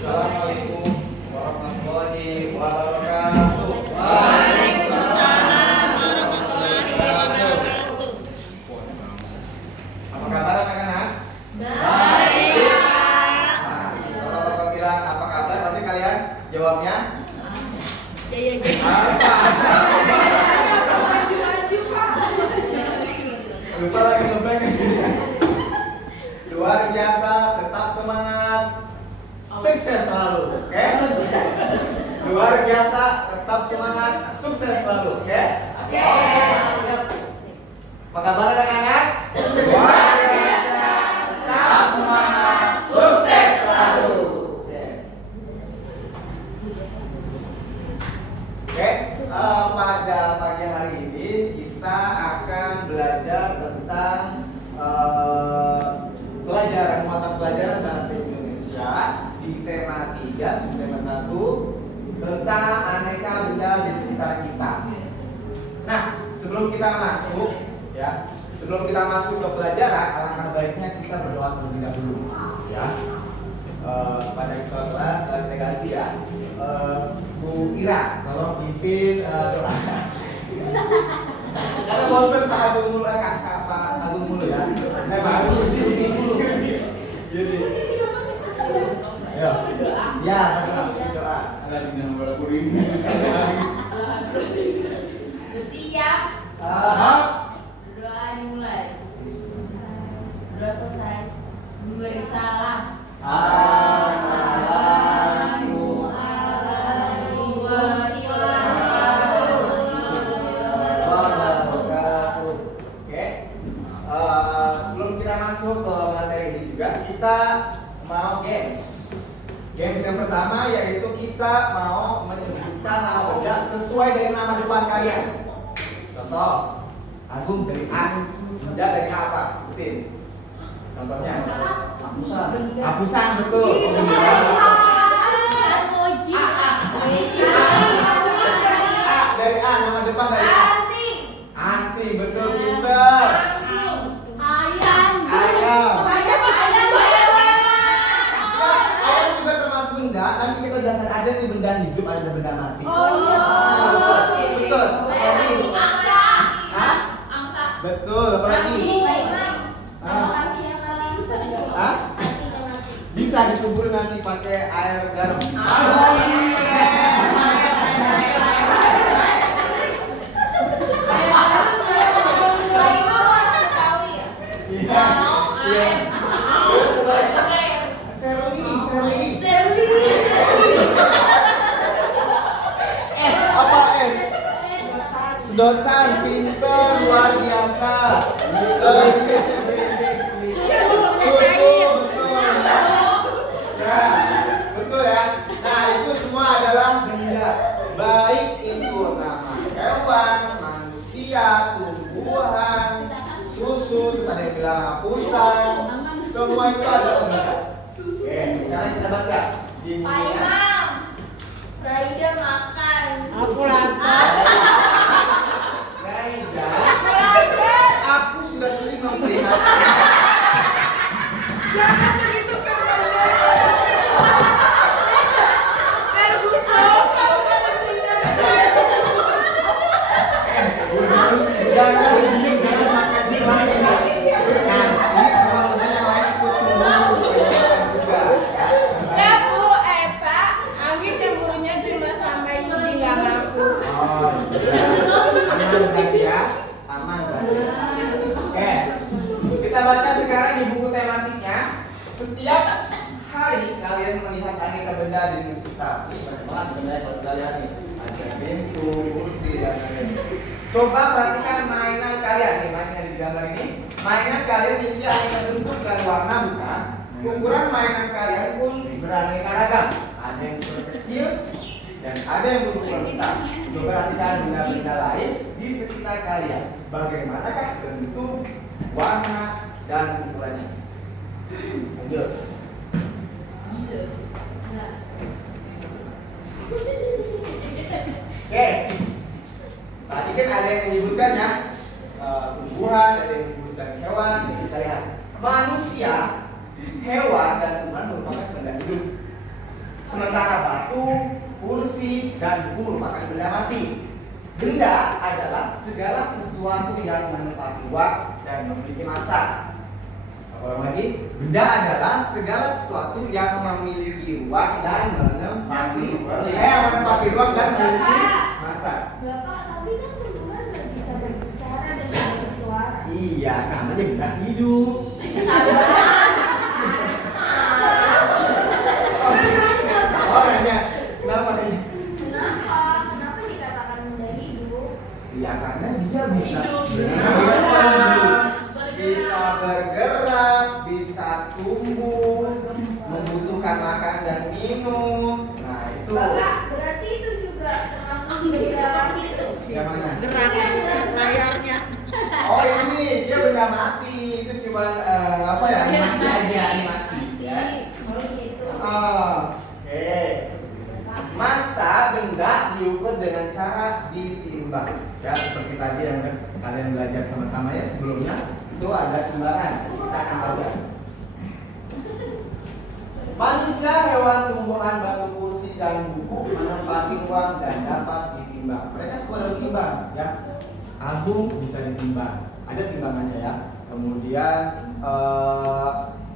Assalamualaikum warahmatullahi wabarakatuh. Waalaikumsalam warahmatullahi wabarakatuh. Apa kabar anak-anak? Baik. Nah, kalau Bapak bilang apa kabar, nanti kalian jawabnya apa? Lupa lagi ngeblank. Luar biasa, tetap semangat, sukses selalu, oke? Luar biasa, tetap semangat, sukses selalu, oke? Apa kabar anak-anak? Luar biasa, tetap semangat, sukses selalu. Oke, pada pagi hari ini kita akan belajar tentang mata pelajaran bahasa Indonesia di tema 3, subtema 1 tentang aneka benda di sekitar kita. Nah, sebelum kita masuk ke pelajaran, alangkah baiknya kita berdoa terlebih dahulu, ya. Pada ketua kelas kita ganti ya. Bu Ira, tolong pimpin doa. Karena bosan Pak Agung mulu, Pak Agung mulu ya. Nah, Pak Agung gini. Ayo. Ya, doa. Ada di dalam bola kuring. Bersiap. Doa dimulai. Doa selesai. Beri salam. Assalamualaikum warahmatullahi wabarakatuh. Oke. Sebelum kita masuk ke materi ini juga, kita mau games. Games yang pertama yaitu kita mau menyebutkan nama benda sesuai dengan nama depan kalian. Contoh, Agung dari A, benda dari A apa? Ikutin. Contohnya. Hapusan, betul. A dari A, nama depan dari A. Anting, betul, pinter. Ayam juga termasuk benda. Nanti kita jelasin ada nih benda hidup, ada benda mati. Betul. Apalagi? Hah? Betul. Apalagi? Hah? Bisa dikubur nanti pakai air garam. Sedotan, pinter, luar biasa. Susu, betul. Ya, betul ya. Nah, itu semua adalah benda. Baik itu nama hewan, manusia, tumbuhan, susu, terus ada yang bilang hapusan. Semua itu adalah benda. Oke, sekarang kita baca. Raida makan. Aku lapar. Aku sudah sering melihat. Jangan begitu, Ferguson. Jangan makan di kelas ini. Nanti teman-teman yang lain ikut juga. Bu, Pak, Anggi cemburunya cuma sampai ini nggak ngaku. Oh, aman berarti ya. Aman berarti. Oke, kita baca sekarang di buku tematiknya. Setiap hari kalian melihat aneka benda di sekitar. Banyak banget benda yang kalian lihat nih. Ada pintu, kursi, dan lain-lain. Coba perhatikan mainan kalian nih, mainan yang di gambar ini. Mainan kalian ini hanya bentuk dan warna bukan. Ukuran mainan kalian pun beraneka ragam. Ada yang ukuran kecil dan ada yang berukuran besar. Coba perhatikan benda-benda lain di sekitar kalian. Bagaimanakah bentuk, warna, dan ukurannya? Lanjut. Oke. Tadi kan ada yang menyebutkan ya tumbuhan, ada yang menyebutkan hewan. Kita lihat manusia, hewan, dan tumbuhan merupakan benda hidup. dan buku merupakan benda mati. Benda adalah segala sesuatu yang menempati ruang dan memiliki massa. Ulang lagi, benda adalah segala sesuatu yang memiliki ruang dan menempati ruang dan memiliki massa. Bapak, tapi kan bendungan nggak bisa berbicara dan bersuara. Iya, namanya benda hidup. Oh, nanya, kenapa ini? Kenapa? Kenapa dikatakan benda hidup? Ya karena dia bisa Hidup. bisa bergerak, bisa tumbuh, membutuhkan makan dan minum. Nah itu. Bapak, berarti itu juga termasuk benda hidup. Yang mana? Gerak layarnya. Oh ini dia benda mati. Itu cuma apa ya? Animasi aja, animasi ya. Oh gitu. Oke. Massa benda diukur dengan cara ditimbang. Ya seperti tadi yang kalian belajar sama-sama ya sebelumnya itu ada timbangan. Kita akan belajar. Manusia, hewan, tumbuhan, batu, kursi, dan buku menempati ruang dan dapat ditimbang. Mereka semua dapat ditimbang ya. Agung bisa ditimbang. Ada timbangannya ya. Kemudian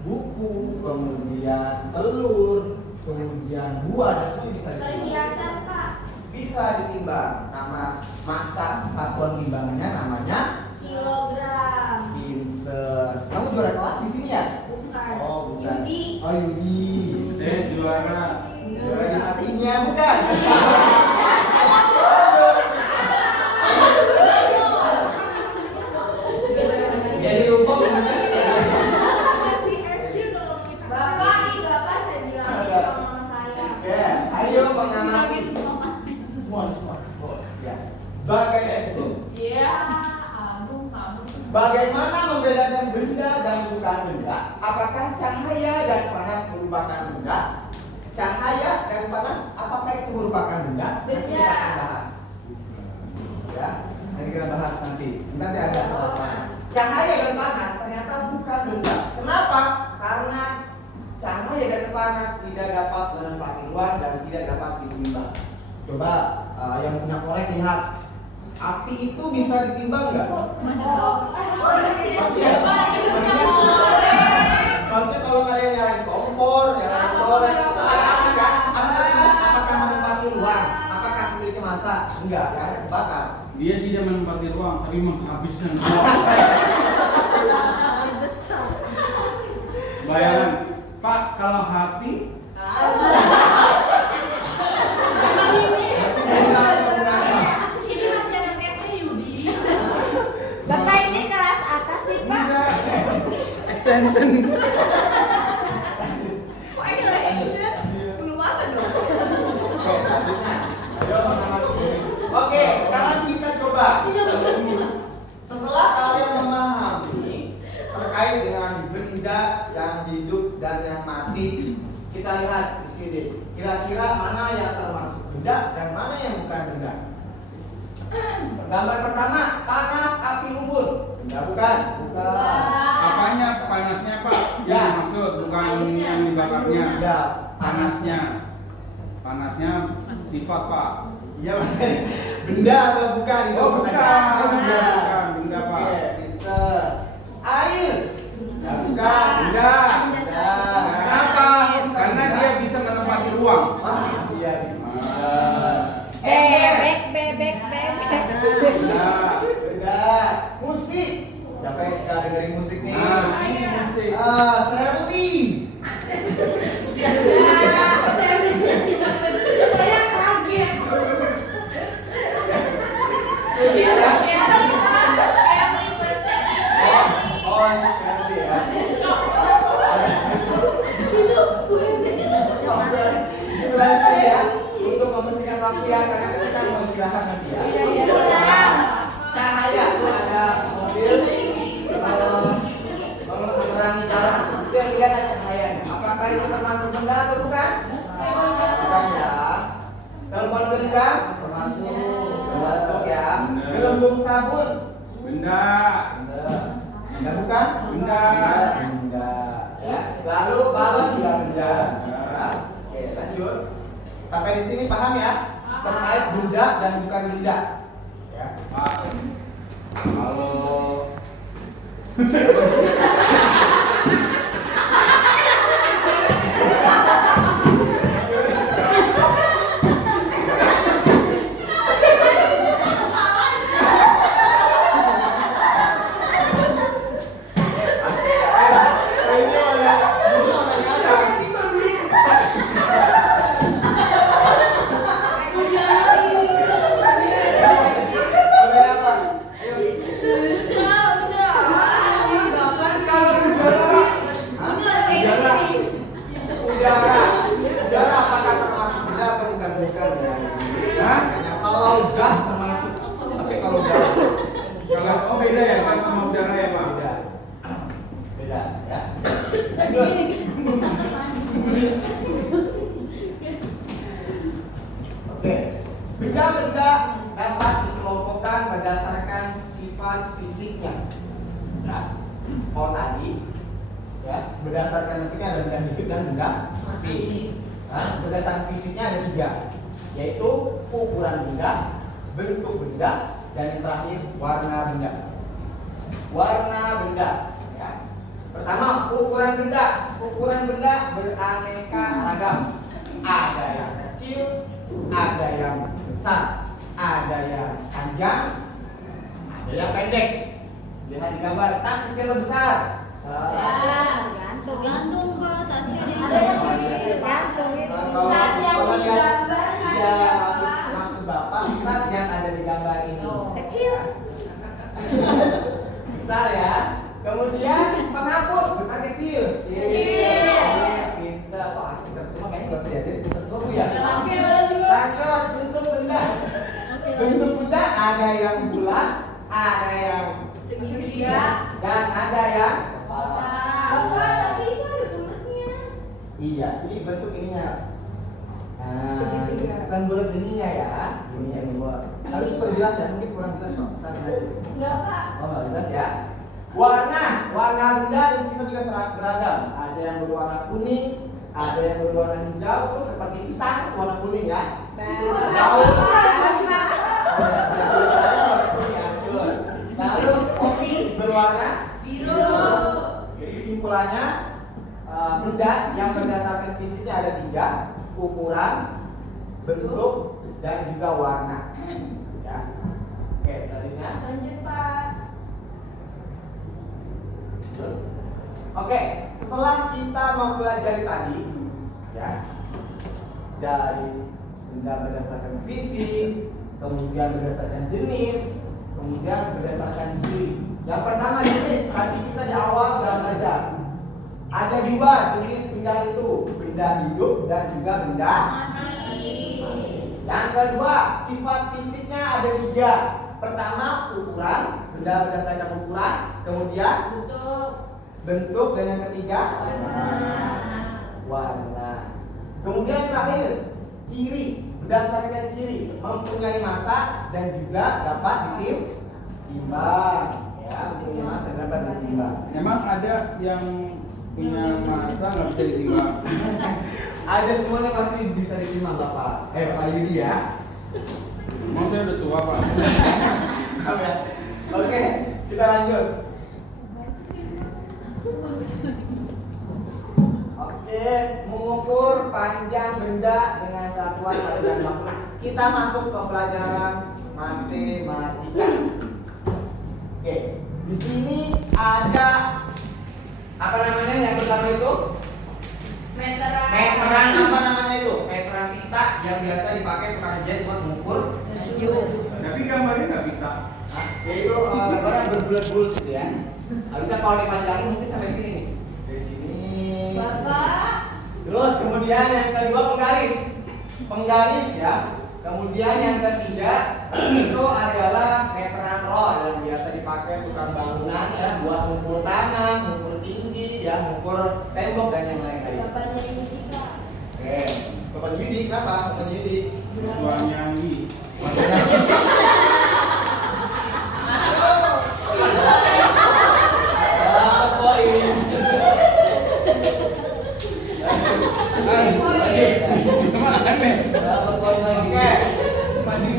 buku, kemudian telur, kemudian buah itu bisa ditimbang. Perhiasan, Pak. Bisa ditimbang. Nama massa satuan timbangannya namanya Kilogram. pinter. Kamu juara kelas di sini ya? Bukan. Oh bukan. Yudi. Oh Yudi. Saya juara. Juara di hatinya bukan? Jadi lupa Bapak nih, Bapak saya bilang sama mama saya. Oke, ayo mengamati. semua. Ya. Bagaimana? Iya, Agung sama. Bagaimana membedakan benda dan bukan benda? Apakah cahaya dan panas merupakan benda? Cahaya dan panas, apakah itu merupakan benda? Nanti kita akan bahas. Ya, nanti kita bahas nanti. Nanti ada soal-soalnya. Cahaya dan panas ternyata bukan benda. Kenapa? Karena cahaya dan panas tidak dapat menempati ruang dan tidak dapat ditimbang. Coba yang punya korek lihat. Api itu bisa ditimbang nggak? Maksudnya kalau kalian nyalain kompor, nyalain korek, itu ada api kan? Apakah menempati ruang? Apakah memiliki massa? Enggak, ya ada kebakar. Dia tidak menempati ruang, tapi menghabiskan ruang. Bayangan, Pak, kalau hati Bapak ini kelas atas sih Pak. enggak extension. Kok extension? Belum ada dong. Oke, selanjutnya. Ayo mengamati. Oke, sekarang kita coba. Setelah kalian memahami terkait dengan benda yang hidup dan yang mati, kita lihat di sini. Kira-kira mana yang termasuk benda dan mana yang bukan benda? Gambar pertama, panas api unggun. Benda bukan? Apanya panasnya, Pak? Yang Ya. dimaksud bukan yang dibakarnya. Ya, Panasnya. Panasnya sifat, Pak. Iya, benda atau bukan? Itu Oh, bukan. pertanyaan. Oh, benda. Bukan, benda, Pak. Oke, pinter. Air. Ya, bukan. Benda. Benda. Kenapa? Karena dia bisa menempati ruang. Ah, iya. Bebek. Benda. Benda. Musik. Siapa yang suka dengerin musik nih? Nah, ini musik. Shirley. Saya kaget. Oh, Shirley ya. Oke, itu lanjut ya. Untuk membersihkan waktu ya, karena kita mau istirahat nanti ya. Cahaya itu ada mobil menerangi jalan, itu yang dilihat ada cahayanya. Apakah itu termasuk benda atau bukan? Bukan ya. Telepon genggam termasuk ya. Gelembung sabun Benda. benda bukan? Benda. Benda ya. Lalu balon juga benda ya. Oke, lanjut. Sampai di sini paham ya? terkait benda dan bukan benda. Ya. Pak, kalau udara apakah termasuk benda atau bukan bukan ya? Hah? Kalau gas termasuk, tapi kalau gas oh beda ya, gas sama udara ya Pak? beda, beda ya. Lanjut. Oke, benda-benda dapat dikelompokkan berdasarkan sifat fisiknya. Nah, kalau tadi ya berdasarkan bentuknya ada benda hidup dan benda mati. Nah, berdasarkan fisiknya ada 3, yaitu ukuran benda, bentuk benda, dan yang terakhir warna benda. Warna benda. Ya. Pertama, ukuran benda. Ukuran benda beraneka ragam. Ada yang kecil, ada yang besar, ada yang panjang, ada yang pendek. Lihat di gambar, tas kecil atau besar? Gantung Pak, tasnya Ada yang kecil. Gantung itu. Tas yang Kalau di lihat, gambar kan ya, Bapak. maksud Bapak tas yang ada di gambar ini. Kecil. Besar ya. Kemudian penghapus besar kecil. Pintar kok, pintar semua kayaknya nggak usah diajarin, pintar semua ya. Lanjut, bentuk benda. Bentuk benda ada yang bulat, ada yang dan ada yang Bapak, tapi itu ada bulatnya. iya, ini bentuk ininya. Nah, bukan bulat ininya ya, ininya ini buat. Harus perjelas ya, mungkin kurang jelas kok. Enggak Pak. Oh, nggak jelas ya. Warna benda di sini juga sangat beragam. Ada yang berwarna kuning, ada yang berwarna hijau, terus seperti pisang warna kuning ya. Lalu kopi berwarna biru. Jadi kesimpulannya benda yang berdasarkan fisiknya ada 3, ukuran, bentuk, dan juga warna. Ya. Oke, selanjutnya. Lanjut Pak. Oke, setelah kita mempelajari tadi, ya, dari benda berdasarkan fisik, kemudian berdasarkan jenis, kemudian berdasarkan ciri. Yang pertama jenis, tadi kita di awal sudah belajar. Ada 2 jenis benda itu, benda hidup dan juga benda mati. Yang kedua, sifat fisiknya ada 3. Pertama, ukuran, benda berdasarkan ukuran, kemudian bentuk, dan yang ketiga warna. Kemudian yang terakhir, ciri, berdasarkan ciri, mempunyai massa dan juga dapat ditimbang. Ya, mempunyai massa dan dapat ditimbang. Emang ada yang punya masa nggak bisa ditimbang? Ada, semuanya pasti bisa ditimbang Bapak. Pak Yudi ya. Emang saya udah tua Pak. Maaf ya. Oke, kita lanjut. Oke, mengukur panjang benda dengan satuan panjang makna. Kita masuk ke pelajaran matematika. Oke, di sini ada apa namanya yang pertama itu? Meteran apa namanya itu? Meteran pita yang biasa dipakai tukang jahit buat mengukur. Tapi gambarnya nggak pita. Yaitu gambaran berbulat-bulat gitu ya. Harusnya kalau dipanjangin mungkin sampai sini nih. Dari sini. Bapak. Terus kemudian yang kedua penggaris ya. Kemudian yang ketiga itu adalah meteran rod yang biasa dipakai tukang bangunan ya buat mengukur tanah, mengukur tinggi ya, mengukur tembok dan yang lain-lain. Bapaknya ini Kak. Oke, Bapak Yudi kenapa? Bapak Yudi. Tuanya Wi. Oke,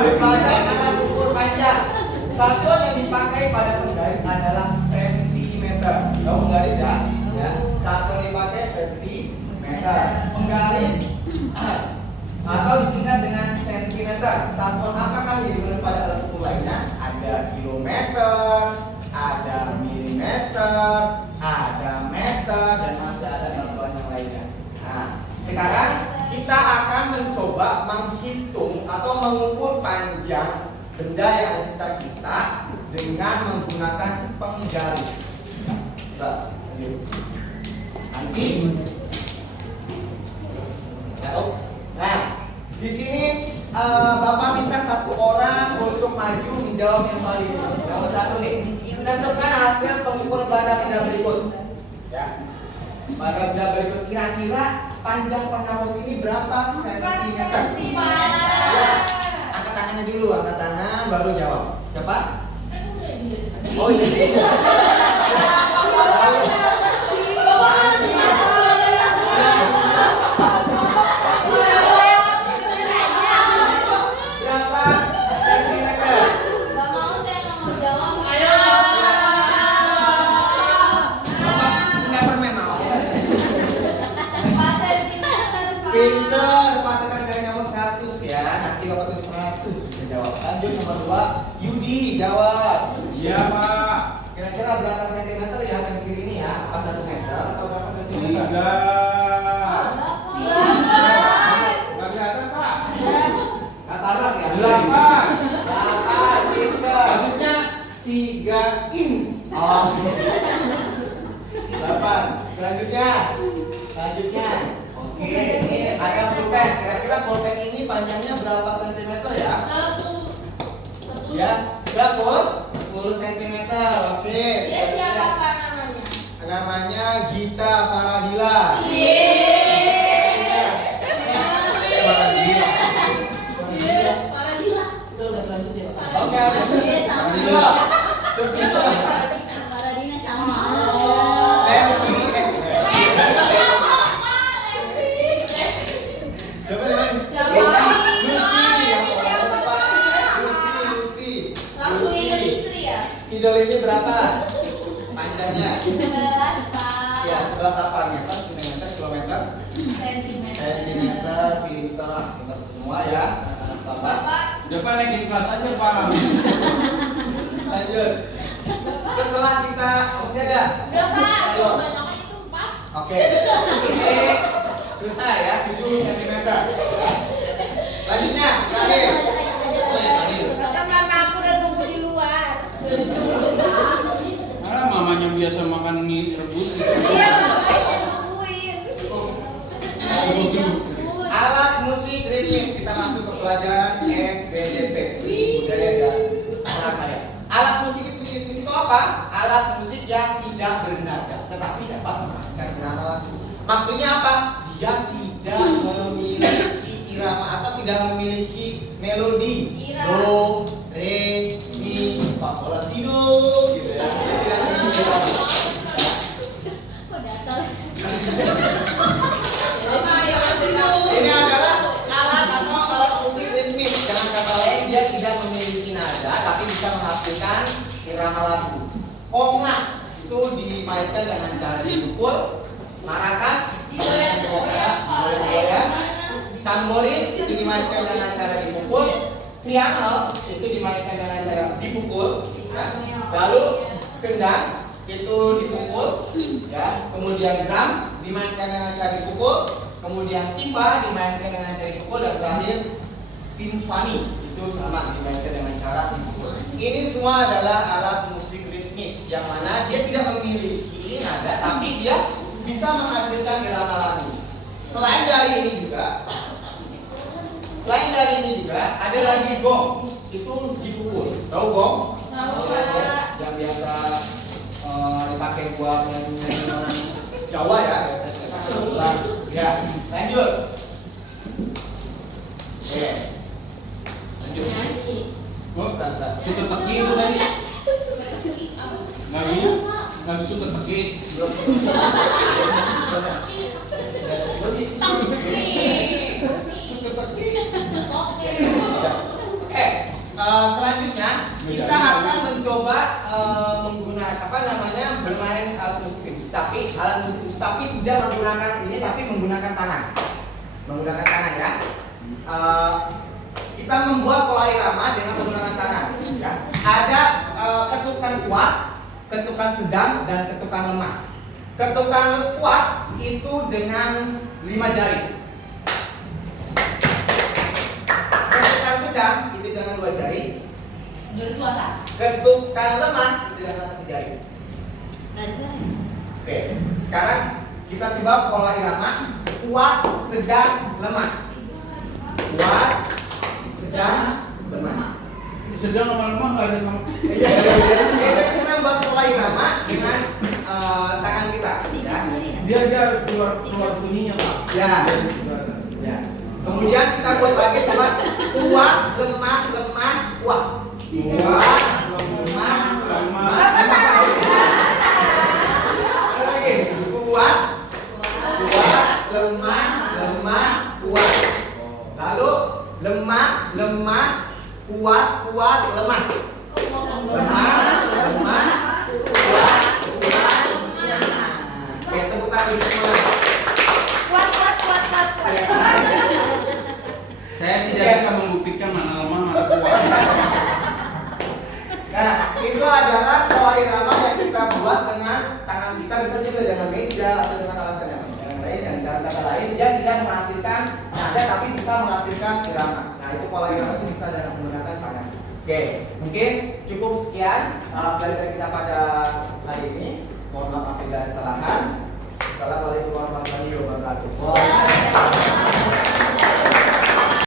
Berbagai alat ukur panjang. Satuan yang dipakai pada penggaris adalah sentimeter. Kamu menggaris ya? Ya. Satuan yang dipakai sentimeter. Penggaris atau disingkat dengan sentimeter. Satuan apakah yang digunakan pada alat ukur lainnya? Ada kilometer, ada milimeter, ada meter, dan masih ada satuan yang lainnya. Nah, sekarang kita akan mencoba menghitung atau mengukur panjang benda yang ada di sekitar kita dengan menggunakan penggaris. Bisa, nanti. Nah, di sini Bapak minta satu orang untuk maju menjawab yang soal ini. Nomor satu nih, tentukan hasil pengukuran pada benda berikut. Ya, pada benda berikut kira-kira panjang penghapus ini berapa sentimeter? Ya, angkat tangannya dulu, angkat tangan baru jawab. Siapa? Oh iya. Pinter, pasangan dari kamu 100 ya. Nanti Bapak tulis 100 bisa jawab. Lanjut nomor 2, Yudi jawab. Iya Pak. Kira-kira berapa sentimeter ya pencil ini ya? Apa 1 meter atau berapa sentimeter? 3. Nggak kelihatan Pak. Katarak ya? 8. 8, pinter. Maksudnya 3 inch. Oh. 8. Selanjutnya. Oke, ini ada pulpen. Kira-kira pulpen ini panjangnya berapa sentimeter ya? 1. Ya, 10 sentimeter. Oke. Dia siapa Pak namanya? Namanya Gita Faradila. Paradila. Itu udah selanjutnya, Pak. Oke, Faradila. Paradina sama. Levi. Lucy. Langsung ingat istri ya? Spidol ini berapa panjangnya? 11 Pak. Ya, 11 apa? Meter, sentimeter, kilometer, sentimeter, pinter semua ya, anak-anak Bapak. Bapak. Udah Pak naikin kelas aja Pak. Lanjut. Setelah kita masih ada. Udah Pak. Ayo. Banyak itu Pak. Oke. Ini selesai ya, 7 cm. Selanjutnya, terakhir. Kata mama aku udah nunggu di luar. Malah mamanya biasa makan mie rebus gitu. Iya, makanya nungguin. Alat musik ritmis, kita masuk ke pelajaran SBDP, Seni Budaya dan Prakarya. Alat musik ritmis itu apa? Alat musik yang tidak bernada tetapi dapat menghasilkan irama lagu. Maksudnya apa? Dia tidak memiliki irama atau tidak memiliki melodi. Do, re, mi, fa, sol, la, si, do gitu ya. Dia tidak memiliki melodi. Kok datar? Ini adalah alat atau alat musik ritmis. Dengan kata lain, dia tidak memiliki nada, tapi bisa menghasilkan irama lagu. Kongna itu dimainkan dengan cara dipukul. Maracas dimainkan dengan cara digoyang-goyang. Tamborin itu dimainkan dengan cara dipukul. Triangle itu dimainkan dengan cara dipukul. Ya. Lalu kendang itu dipukul. Ya. Kemudian drum dimainkan dengan cara dipukul. Kemudian tifa dimainkan dengan cara dipukul, dan terakhir timpani itu sama dimainkan dengan cara dipukul. Ini semua adalah alat musik ritmis yang mana dia tidak memiliki nada, tapi dia bisa menghasilkan irama lagu. Selain dari ini juga ada lagi gong, itu dipukul. Tahu gong? Tahu, Ya, Pak. yang biasa dipakai buat nyanyi Jawa ya. Ya, lanjut. Oke. Lanjut. Oh, Bentar. suka teki itu tadi. Nggak iya, nggak suka teki. Belum. Suka teki. Ya. Oke. menggunakan tangan. Menggunakan tangan ya. Kita membuat pola irama dengan menggunakan tangan. Ya. Ada ketukan kuat, ketukan sedang, dan ketukan lemah. Ketukan kuat itu dengan 5 jari. Ketukan sedang itu dengan 2 jari. Bersuara. Ketukan lemah itu dengan 1 jari. Dari suara. Oke, sekarang kita coba pola irama kuat, sedang, lemah. Kuat, sedang, lemah. Sedang lama-lama nggak ada sama. Kita buat pola irama dengan tangan kita. Ya. Dia harus keluar bunyinya Pak. Ya. Ya. Kemudian kita buat lagi coba kuat, lemah, lemah, kuat. Kuat, lemah, lemah. Lagi. Kuat, kuat, lemah, lemah, kuat. Lalu lemah, lemah, kuat, kuat, lemah. Lemah, lemah, kuat, kuat, lemah. Oke, tepuk tangan semua. Kuat, kuat, kuat, kuat, kuat. Saya tidak bisa membuktikan mana lemah mana kuat. Nah, itu adalah pola irama yang kita buat dengan tangan kita, bisa juga dengan meja atau dengan alat yang lain, dan kata lain yang tidak menghasilkan nada tapi bisa menghasilkan irama. Nah, itu pola irama itu bisa dengan menggunakan tangan. Oke, mungkin cukup sekian pelajaran kita pada hari ini. Mohon maaf apabila ada kesalahan. Assalamualaikum warahmatullahi wabarakatuh.